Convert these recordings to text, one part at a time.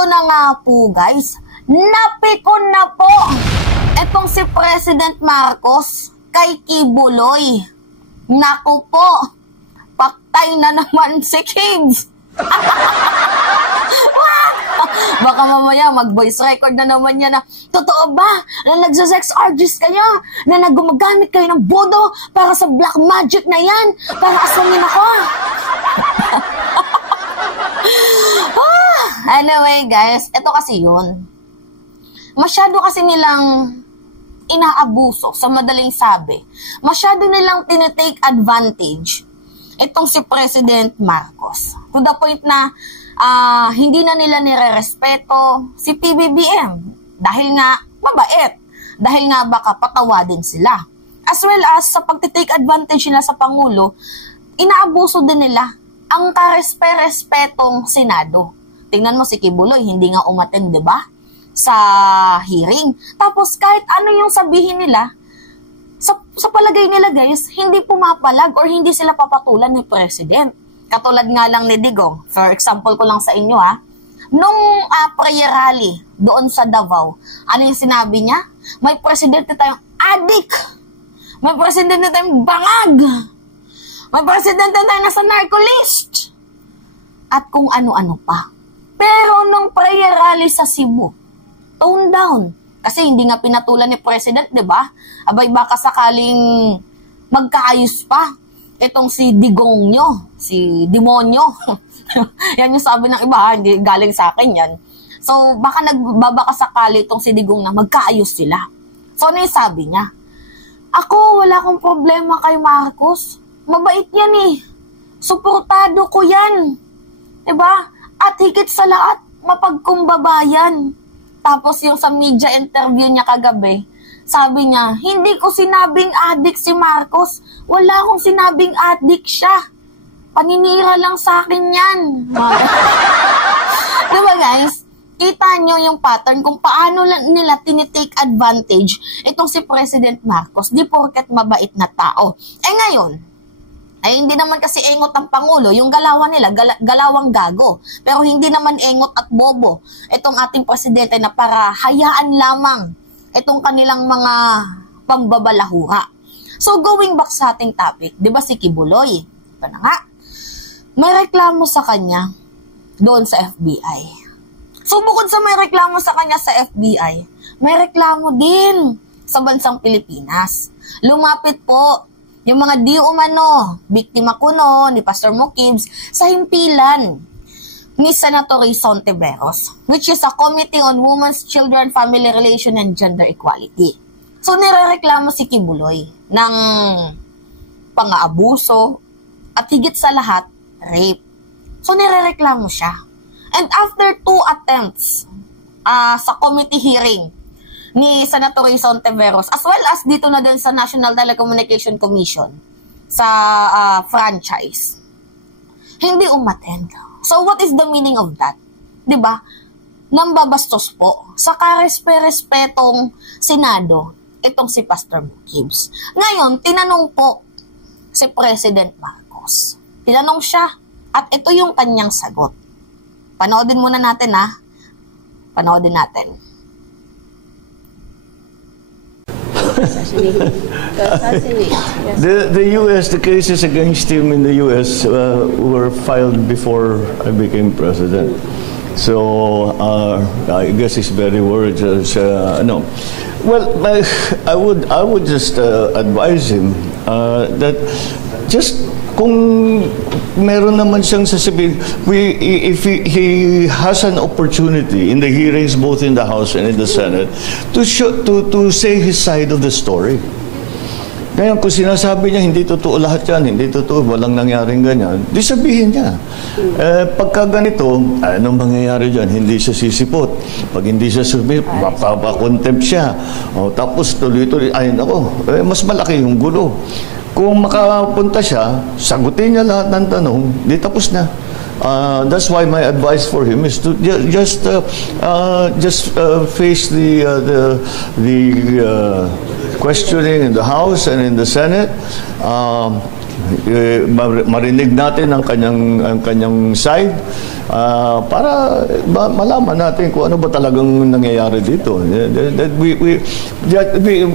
eto na nga po guys, napikon na po etong si President Marcos kay Kibuloy. Naku po, paktay na naman si Kids. Baka mamaya mag-voice record na naman yan na, totoo ba na nagsa-sex orgies kayo? Na naggumagamit kayo ng bodo para sa black magic na yan? Para asamin ako? Anyway guys, ito kasi yun. Masyado kasi nilang inaabuso, sa madaling sabi. Masyado nilang tinitake advantage itong si President Marcos. To the point na hindi na nila nire-respeto si PBBM dahil nga mabait, dahil nga baka patawadin sila. As well as sa pagtitake advantage nila sa Pangulo, inaabuso din nila ang karespe-respetong Senado. Tingnan mo si Kibuloy, hindi nga umattend, di ba? Sa hearing. Tapos kahit ano yung sabihin nila, sa palagay nila guys, hindi pumapalag or hindi sila papatulan ni President. Katulad nga lang ni Digong. For example ko lang sa inyo nung prayer rally doon sa Davao, ano yung sinabi niya? May presidente tayong adik. May presidente tayong bangag. May presidente tayong nasa narcolist. At kung ano-ano pa. Pero nung prayer rally sa Cebu, tone down. Kasi hindi nga pinatulan ni President, di ba? Abay baka sakaling magkaayos pa itong si Digong nyo, si Demonyo. Yan yung sabi ng iba, hindi galing sa akin yan. So, baka nagbabaka sakali itong si Digong na magkaayos sila. So, ano yung sabi niya? Ako, wala akong problema kay Marcos. Mabait yan eh. Suportado ko yan. Diba? At higit sa lahat, mapagkumbabayan. Tapos yung sa media interview niya kagabi, sabi niya, hindi ko sinabing adik si Marcos. Wala akong sinabing adik siya. Paninira lang sa akin yan. Diba guys? Kita nyo yung pattern kung paano nila tinitake advantage itong si President Marcos. Di porket mabait na tao. Eh ngayon, ay hindi naman kasi engot ang Pangulo. Yung galawan nila, galawang gago. Pero hindi naman engot at bobo itong ating presidente na para hayaan lamang itong kanilang mga pambabalahura. So, going back sa ating topic, di ba si Kibuloy? Ito na nga. May reklamo sa kanya doon sa FBI. So, bukod sa may reklamo sa kanya sa FBI, may reklamo din sa bansang Pilipinas. Lumapit po yung mga di umano, biktima kuno ni Pastor Mo Kibbs sa himpilan ni Senator Rison Tiveros, which is a Committee on Women's, Children, Family Relation, and Gender Equality. So, nirereklamo si Kibuloy ng pang-aabuso at higit sa lahat, rape. So, nirereklamo siya. And after 2 attempts sa committee hearing ni Senator Rison Tiveros, as well as dito na din sa National Telecommunication Commission, sa franchise, hindi umattend. So, what is the meaning of that? Diba? Nambabastos po sa karespe-respetong Senado itong si Pastor Mo Kibbs. Ngayon, tinanong po si President Marcos. Tinanong siya at ito yung kanyang sagot. Panoodin muna natin Panoodin natin. The U.S., the cases against him in the U.S. Were filed before I became president. So I guess he's very worried. No, well, I would just advise him that just kung meron naman siyang sasabihin, if he has an opportunity in the hearings both in the House and in the Senate to say his side of the story. Ngayon, kung sinasabi niya hindi totoo lahat yan, hindi totoo, walang nangyaring ganyan, di sabihin niya. Pagka ganito, anong mangyayari dyan? Hindi siya sisipot. Pag hindi siya sumipot, mapapakontempt siya. Tapos tuloy-tuloy, mas malaki yung gulo. Kung makapunta siya, sagutin niya lahat ng tanong, di tapos na. That's why my advice for him is to just face the questioning in the House and in the Senate. marinig natin ang kanyang side para malaman natin kung ano ba talagang nangyayari dito.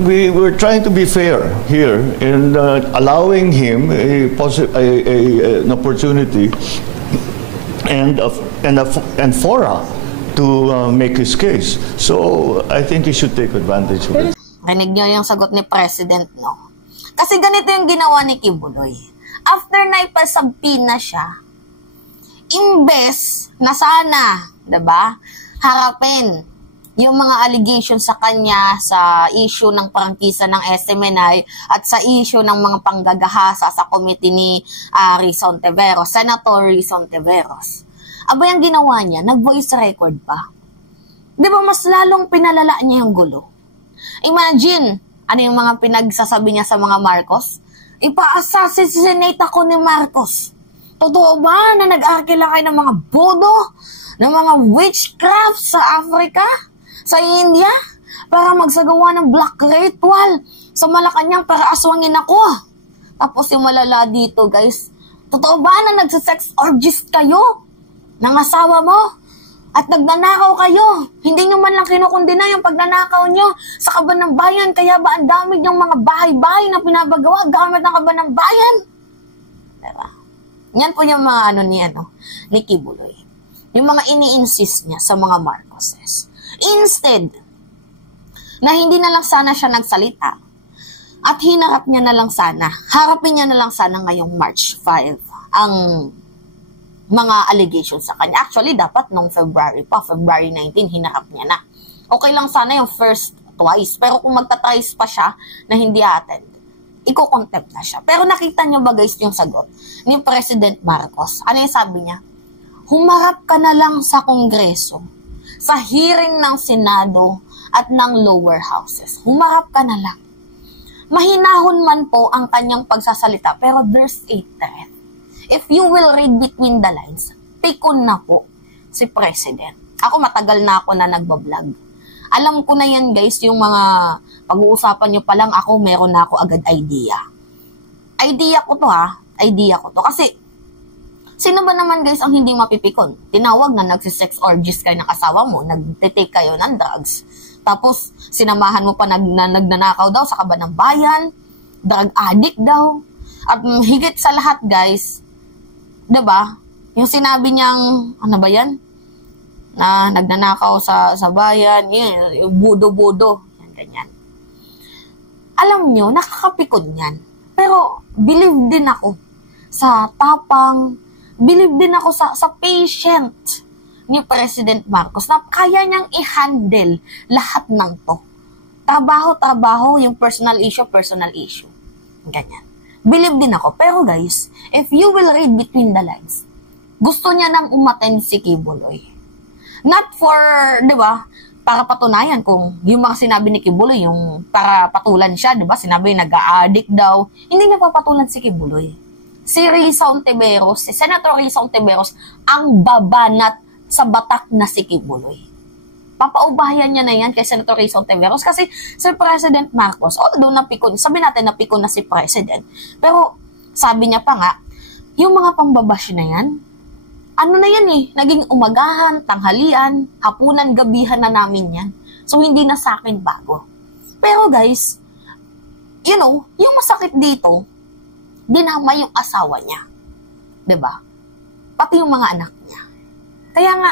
We're trying to be fair here in allowing him an opportunity and fora to make his case. So I think he should take advantage of it. Rinig niyo yung sagot ni President, no? Kasi ganito yung ginawa ni Kibuloy. After na ipasabpina siya, imbes na sana, diba, harapin yung mga allegations sa kanya sa issue ng prangkisa ng SMNI at sa issue ng mga panggagahasa sa committee ni Rizon Ontiveros, Senator Rizon Ontiveros. Aba yung ginawa niya, nag-voice record pa. Di ba mas lalong pinalala niya yung gulo? Imagine, ano yung mga pinagsasabi niya sa mga Marcos? Ipa-assassinate ako ni Marcos. Totoo ba na nag-arkila kayo ng mga bodo, ng mga witchcraft sa Africa, sa India, para magsagawa ng black ritual sa Malacanang para aswangin ako? Tapos yung malala dito, guys, totoo ba na nagsisex orgies kayo ng asawa mo at nagnanakaw kayo? Hindi nyo man lang kinukundina yung pagnanakaw nyo sa Kaban ng Bayan, kaya ba ang dami yung mga bahay-bahay na pinapagawa gamit ng Kaban ng Bayan? Diba? Yan po yung mga ni Kibuloy. Yung mga ini-insist niya sa mga Marcoses. Instead, na hindi na lang sana siya nagsalita at hinarap niya na lang sana, harapin niya na lang sana ngayong March 5 ang mga allegations sa kanya. Actually, dapat nung February 19, hinarap niya na. Okay lang sana yung first twice, pero kung magta-twice pa siya na hindi attend, iko-contempt na siya. Pero nakita niyo ba guys yung sagot ni President Marcos? Ano yung sabi niya? Humarap ka na lang sa Kongreso, sa hearing ng Senado at ng lower houses. Humarap ka na lang. Mahinahon man po ang kanyang pagsasalita, pero there's a threat. If you will read between the lines, pikon na po si President. Ako matagal na ako na nagbablog. Alam ko na yan guys, yung mga pag-uusapan nyo pa lang ako, meron na ako agad idea. Idea ko to kasi sino ba naman guys ang hindi mapipikon? Tinawag na nagsisex orgies kayo ng asawa mo, nagtitake kayo ng drugs. Tapos sinamahan mo pa nagnanakaw daw sa Kaban ng Bayan, drug addict daw. At higit sa lahat guys, diba? Yung sinabi niyang, ano ba yan? Na nagnanakaw sa bayan, yung budo-budo, yan, ganyan. Alam nyo, nakakapikon yan. Pero, believe din ako sa tapang, believe din ako sa patient ni President Marcos na kaya niyang i-handle lahat ng to. Trabaho, yung personal issue. Ganyan. Believe din ako. Pero guys, if you will read between the lines, gusto niya nang umattend si Kibuloy. Not for, di ba, para patunayan kung yung mga sinabi ni Kibuloy, yung para patulan siya, di ba, sinabi nag-a-addict daw, hindi niya papatulan si Kibuloy. Si Rizon Ontiveros, si Senator Rizon Ontiveros, ang babanat sa batak na si Kibuloy. Papaubahayan niya na yan kay Senator Rizon Ontiveros kasi si President Marcos, although napikon, sabi natin napikon na si President, pero sabi niya pa nga, yung mga pambabash na yan, ano na yan naging umagahan, tanghalian, hapunan, gabihan na namin yan. So, hindi na sa akin bago. Pero guys, you know, yung masakit dito, dinamay yung asawa niya. 'Di ba? Pati yung mga anak niya. Kaya nga,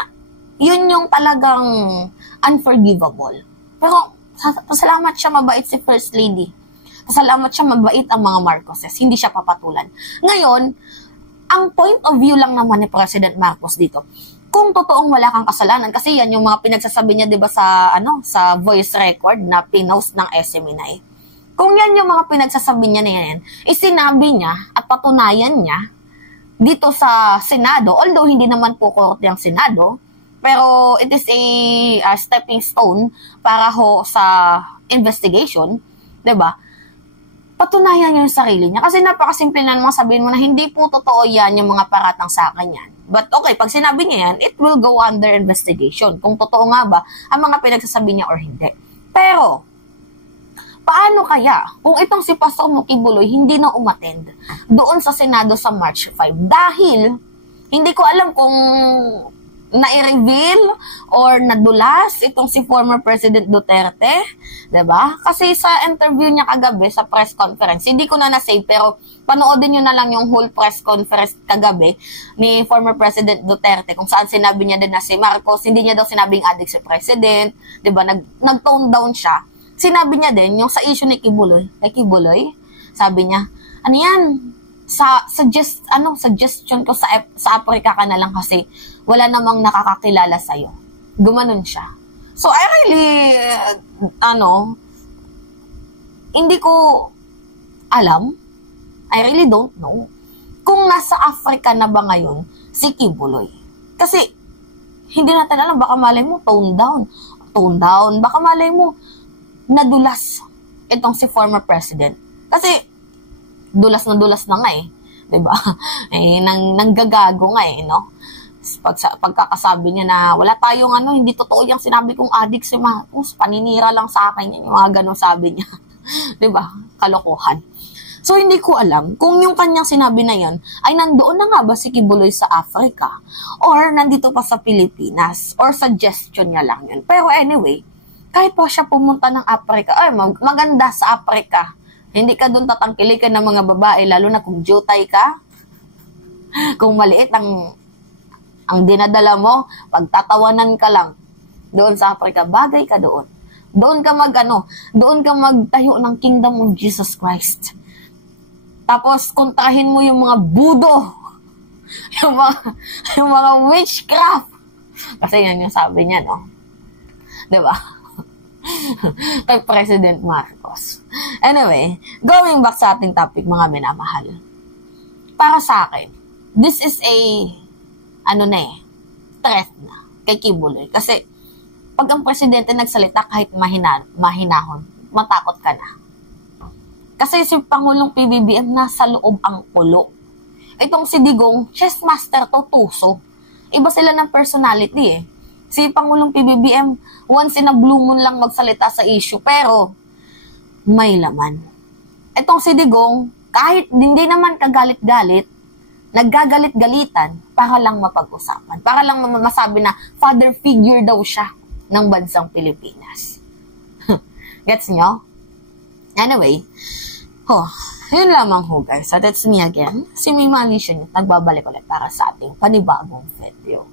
yun yung talagang unforgivable. Pero, pasalamat siya mabait si First Lady. Pasalamat siya mabait ang mga Marcoses. Hindi siya papatulan. Ngayon, ang point of view lang naman ni President Marcos dito, kung totoong wala kang kasalanan, kasi yan yung mga pinagsasabi niya, di ba, sa voice record na pinost ng SMNI. Kung yan yung mga pinagsasabi niya na yan, isinabi niya at patunayan niya dito sa Senado, although hindi naman po korte ang Senado, pero it is a stepping stone para sa investigation, di ba? Patunayan niya yung sarili niya. Kasi napakasimple na naman sabihin mo na hindi po totoo yan yung mga paratang sa akin yan. But okay, pag sinabi niya yan, it will go under investigation. Kung totoo nga ba ang mga pinagsasabi niya or hindi. Pero, paano kaya kung itong si Pastor Kibuloy hindi na umattend doon sa Senado sa March 5? Dahil hindi ko alam kung na-reveal or nadulas itong si former President Duterte, diba? Kasi sa interview niya kagabi sa press conference, hindi ko na na-save, pero panoodin nyo na lang yung whole press conference kagabi ni former President Duterte, kung saan sinabi niya din na si Marcos, hindi niya daw sinabing addict si President, diba? Nag-tone down siya. Sinabi niya din, yung sa issue ni Kibuloy, sabi niya, ano yan, suggestion ko sa Africa ka na lang kasi wala namang nakakakilala sa'yo. Gumanon siya. So, I really, hindi ko alam. I really don't know kung nasa Africa na ba ngayon si Kibuloy. Kasi, hindi natin alam, baka malay mo, tone down. Baka malay mo, nadulas itong si former president. Kasi, dulas na nga eh. Diba? Nanggagago nga eh, no? Pagkakasabi niya na wala tayong hindi totoo yung sinabi kong addict si Marcos, paninira lang sa akin yan, yung mga ganun sabi niya. Diba? Kalokohan. So, hindi ko alam kung yung kanyang sinabi na yan ay nandoon na nga ba si Kibuloy sa Africa or nandito pa sa Pilipinas or suggestion niya lang yun. Pero anyway, kahit po siya pumunta ng Africa, ay maganda sa Africa. Hindi ka doon tatangkilikan ng mga babae, lalo na kung jutay ka, kung maliit ang dinadala mo, pagtatawanan ka lang doon sa Africa, bagay ka doon. Doon ka magtayo ng Kingdom of Jesus Christ. Tapos, kontrahin mo yung mga budo, yung mga witchcraft. Kasi yan yung sabi niya, no? Diba? Kay President Marcos. Anyway, going back sa ating topic, mga minamahal. Para sa akin, this is a threat na kay Kibuloy. Kasi, pag ang presidente nagsalita kahit mahinahon, matakot ka na. Kasi si Pangulong PBBM nasa loob ang kulo. Itong si Digong, chess master to, tuso. Iba sila ng personality eh. Si Pangulong PBBM, once in a blue moon lang magsalita sa issue, pero may laman. Itong si Digong, kahit hindi naman kagalit-galit, naggagalit-galitan para lang mapag-usapan. Para lang masabi na father figure daw siya ng bansang Pilipinas. Gets nyo? Anyway, yun lamang ho guys. So that's me again. Si Mima Alicia, nagbabalik ulit para sa ating panibagong video.